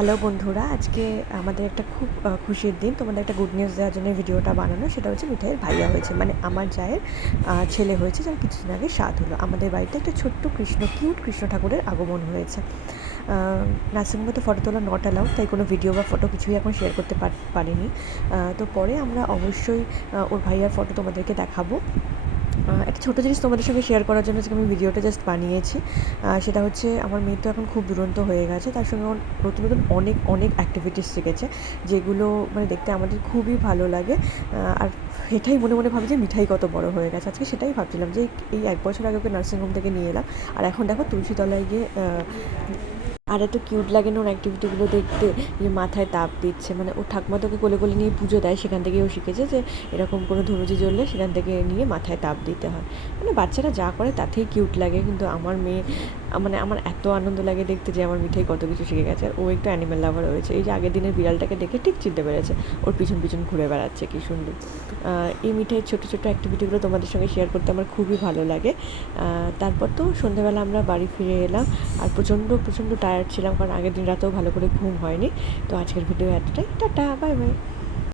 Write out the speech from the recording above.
Hello বন্ধুরা, আজকে আমাদের একটা খুব খুশির দিন। তোমাদের একটা গুড নিউজ দেওয়ার জন্য ভিডিওটা বানানো। সেটা হচ্ছে মিঠাইয়ের ভাইয়া হয়েছে, মানে আমার জায়ের ছেলে হয়েছে, যার কিছুদিন আগে 7 হলো। আমাদের বাড়িতে একটা ছোট্ট কিউট কৃষ্ণ ঠাকুরের আগমন হয়েছে। নার্সিংহোমে তো ফটো তোলা নট অ্যালাউড, তাই কোনো ভিডিও বা ফটো কিছুই এখন শেয়ার করতে পারিনি। তো পরে আমরা অবশ্যই ওর ভাইয়ার ফটো তোমাদেরকে দেখাবো। একটা ছোটো জিনিস তোমাদের সঙ্গে শেয়ার করার জন্য আজকে আমি ভিডিওটা জাস্ট বানিয়েছি। সেটা হচ্ছে আমার মেয়ে তো এখন খুব দুরন্ত হয়ে গেছে, তার সঙ্গে নতুন নতুন অনেক অনেক অ্যাক্টিভিটিস শিখেছে, যেগুলো মানে দেখতে আমাদের খুবই ভালো লাগে। আর এটাই মনে মনে ভাবি যে মিঠাই কত বড় হয়ে গেছে। আজকে সেটাই ভাবছিলাম যে এই 1 বছর আগে ওকে নার্সিংহোম থেকে নিয়ে এলাম, আর এখন দেখো তুলসীতলায় গিয়ে আর এত কিউট লাগে না ওর অ্যাক্টিভিটিগুলো দেখতে, যে মাথায় তাপ দিচ্ছে, মানে ওর ঠাকুমা তোকে কোলে কোলে নিয়ে পুজো দেয়, সেখান থেকেই ও শিখেছে যে এরকম কোনো ধনুচি জ্বললে সেখান থেকে নিয়ে মাথায় তাপ দিতে হয়। মানে বাচ্চারা যা করে তাতেই কিউট লাগে, কিন্তু আমার মেয়ে মানে আমার এত আনন্দ লাগে দেখতে যে আমার মিঠাই কত কিছু শিখে গেছে। আর ও একটু অ্যানিম্যাল লাভার হয়েছে, এই যে আগের দিনের বিড়ালটাকে দেখে ঠিক চিনতে পেরেছে, ওর পিছন পিছন ঘুরে বেড়াচ্ছে, কী সুন্দর। এই মিঠাইয়ের ছোটো ছোটো অ্যাক্টিভিটিগুলো তোমাদের সঙ্গে শেয়ার করতে আমার খুবই ভালো লাগে। তারপর তো সন্ধ্যাবেলা আমরা বাড়ি ফিরে এলাম, আর প্রচণ্ড প্রচণ্ড টায়ার্ড ছিলাম, কারণ আগের দিন রাতেও ভালো করে ঘুম হয়নি। তো আজকের ভিডিও এতটাই, টাটা, বাই বাই।